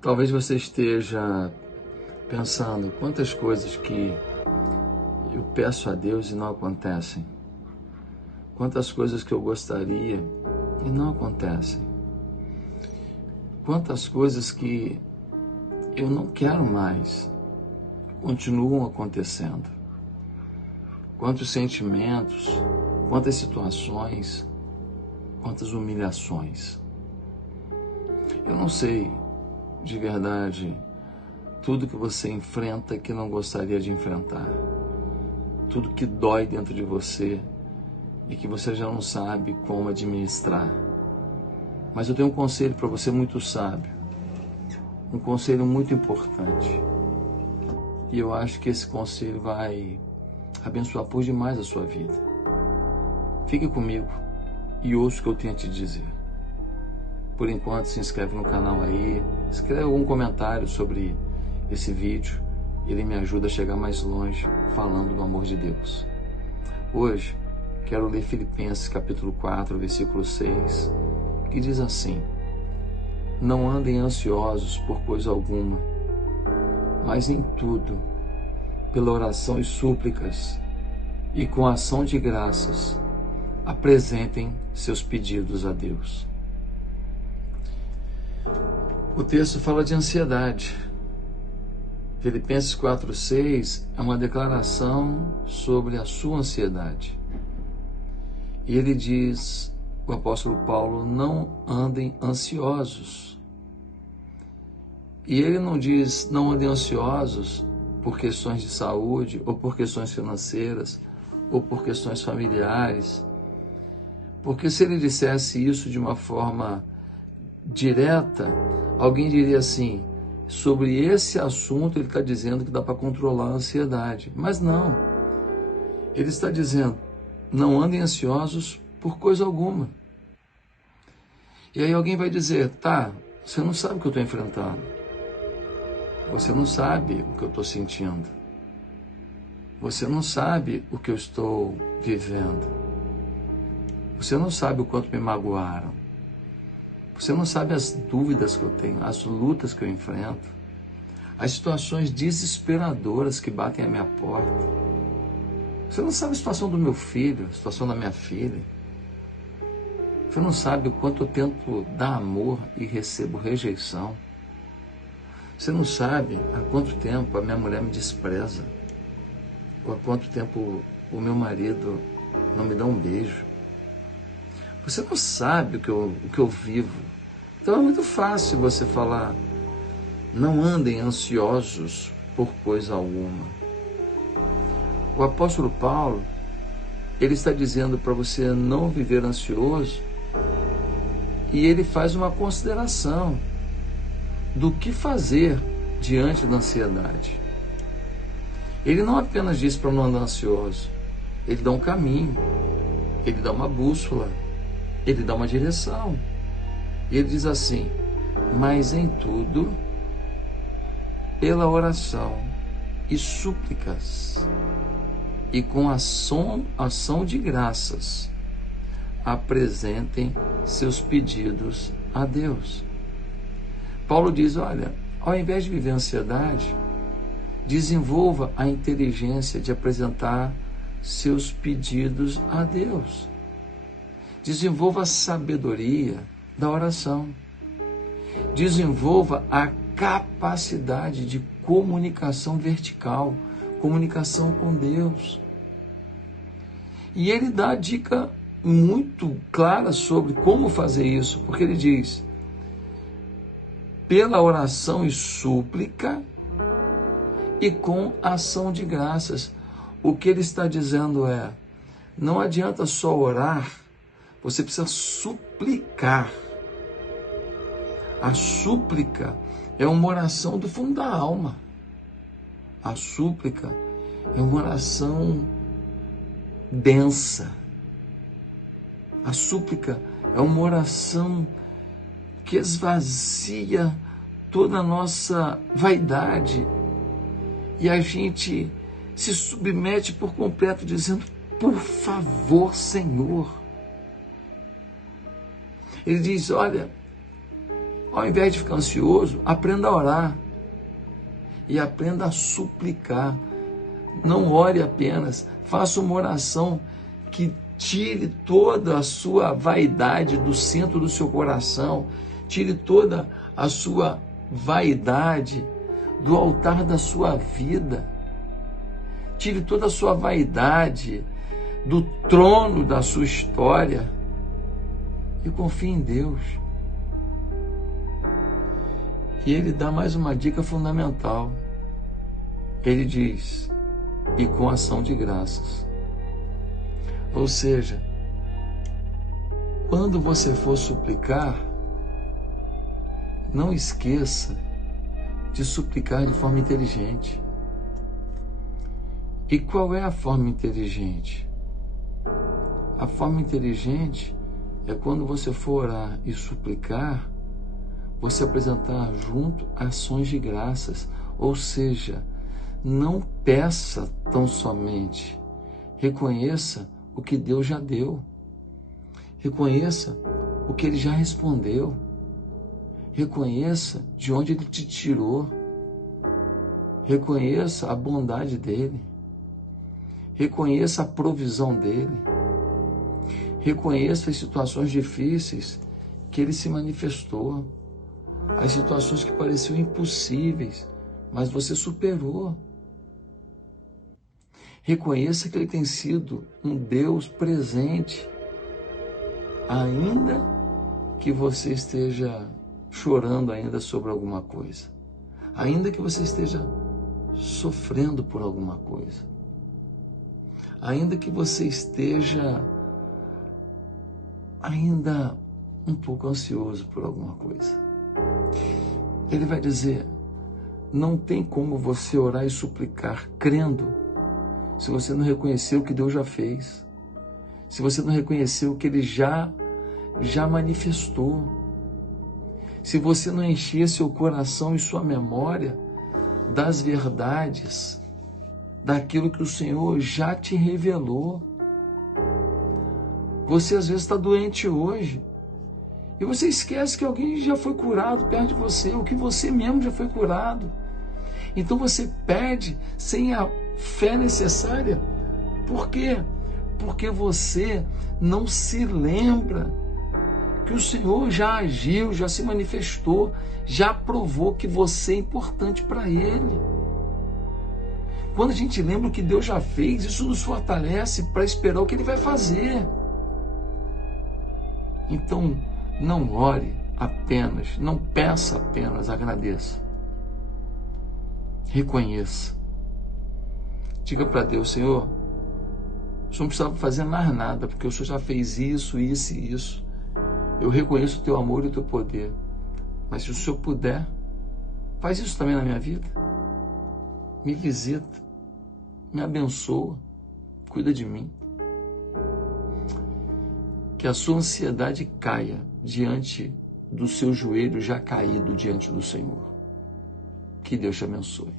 Talvez você esteja pensando quantas coisas que eu peço a Deus e não acontecem. Quantas coisas que eu gostaria e não acontecem. Quantas coisas que eu não quero mais continuam acontecendo. Quantos sentimentos, quantas situações, quantas humilhações. Eu não sei de verdade tudo que você enfrenta que não gostaria de enfrentar. Tudo que dói dentro de você e que você já não sabe como administrar. Mas eu tenho um conselho para você muito sábio. Um conselho muito importante. E eu acho que esse conselho vai abençoar por demais a sua vida. Fique comigo e ouça o que eu tenho a te dizer. Por enquanto, se inscreve no canal aí, escreve algum comentário sobre esse vídeo. Ele me ajuda a chegar mais longe falando do amor de Deus. Hoje, quero ler Filipenses capítulo 4, versículo 6, que diz assim: não andem ansiosos por coisa alguma, mas em tudo, pela oração e súplicas, e com ação de graças, apresentem seus pedidos a Deus. O texto fala de ansiedade. Filipenses 4,6 é uma declaração sobre a sua ansiedade. E ele diz, o apóstolo Paulo, não andem ansiosos. E ele não diz não andem ansiosos por questões de saúde, ou por questões financeiras, ou por questões familiares. Porque se ele dissesse isso de uma forma direta, alguém diria assim, sobre esse assunto ele está dizendo que dá para controlar a ansiedade. Mas não. Ele está dizendo, não andem ansiosos por coisa alguma. E aí alguém vai dizer, tá, você não sabe o que eu estou enfrentando. Você não sabe o que eu estou sentindo. Você não sabe o que eu estou vivendo. Você não sabe o quanto me magoaram. Você não sabe as dúvidas que eu tenho, as lutas que eu enfrento, as situações desesperadoras que batem à minha porta. Você não sabe a situação do meu filho, a situação da minha filha. Você não sabe o quanto eu tento dar amor e recebo rejeição. Você não sabe há quanto tempo a minha mulher me despreza, ou há quanto tempo o meu marido não me dá um beijo. Você não sabe o que eu vivo. Então é muito fácil você falar, não andem ansiosos por coisa alguma. O apóstolo Paulo, ele está dizendo para você não viver ansioso, e ele faz uma consideração do que fazer diante da ansiedade. Ele não apenas diz para não andar ansioso, ele dá um caminho, ele dá uma bússola, ele dá uma direção. E ele diz assim, mas em tudo, pela oração e súplicas, e com ação de graças, apresentem seus pedidos a Deus. Paulo diz, olha, ao invés de viver ansiedade, desenvolva a inteligência de apresentar seus pedidos a Deus. Desenvolva a sabedoria da oração. Desenvolva a capacidade de comunicação vertical, comunicação com Deus. E ele dá a dica muito clara sobre como fazer isso, porque ele diz, pela oração e súplica e com ação de graças. O que ele está dizendo é, não adianta só orar, você precisa suplicar. A súplica é uma oração do fundo da alma. A súplica é uma oração densa. A súplica é uma oração que esvazia toda a nossa vaidade e a gente se submete por completo dizendo, por favor, Senhor. Ele diz, olha, ao invés de ficar ansioso, aprenda a orar e aprenda a suplicar. Não ore apenas, faça uma oração que tire toda a sua vaidade do centro do seu coração, tire toda a sua vaidade do altar da sua vida, tire toda a sua vaidade do trono da sua história e confie em Deus. E ele dá mais uma dica fundamental. Ele diz, e com ação de graças. Ou seja, quando você for suplicar, não esqueça de suplicar de forma inteligente. E qual é a forma inteligente? A forma inteligente é quando você for orar e suplicar, você apresentar junto ações de graças. Ou seja, não peça tão somente, reconheça o que Deus já deu, reconheça o que Ele já respondeu, reconheça de onde Ele te tirou, reconheça a bondade dEle, reconheça a provisão dEle, reconheça as situações difíceis que Ele se manifestou, as situações que pareciam impossíveis, mas você superou. Reconheça que Ele tem sido um Deus presente, ainda que você esteja chorando ainda sobre alguma coisa, ainda que você esteja sofrendo por alguma coisa, ainda que você esteja ainda um pouco ansioso por alguma coisa. Ele vai dizer, não tem como você orar e suplicar crendo se você não reconheceu o que Deus já fez, se você não reconheceu o que Ele já manifestou, se você não encher seu coração e sua memória das verdades, daquilo que o Senhor já te revelou. Você às vezes está doente hoje, e você esquece que alguém já foi curado perto de você, ou que você mesmo já foi curado. Então você pede sem a fé necessária. Por quê? Porque você não se lembra que o Senhor já agiu, já se manifestou, já provou que você é importante para Ele. Quando a gente lembra o que Deus já fez, isso nos fortalece para esperar o que Ele vai fazer. Então, não ore apenas, não peça apenas, agradeça. Reconheça. Diga para Deus, Senhor, o Senhor não precisava fazer mais nada, porque o Senhor já fez isso, isso e isso. Eu reconheço o Teu amor e o Teu poder. Mas se o Senhor puder, faz isso também na minha vida. Me visita, me abençoa, cuida de mim. Que a sua ansiedade caia diante do seu joelho já caído diante do Senhor. Que Deus te abençoe.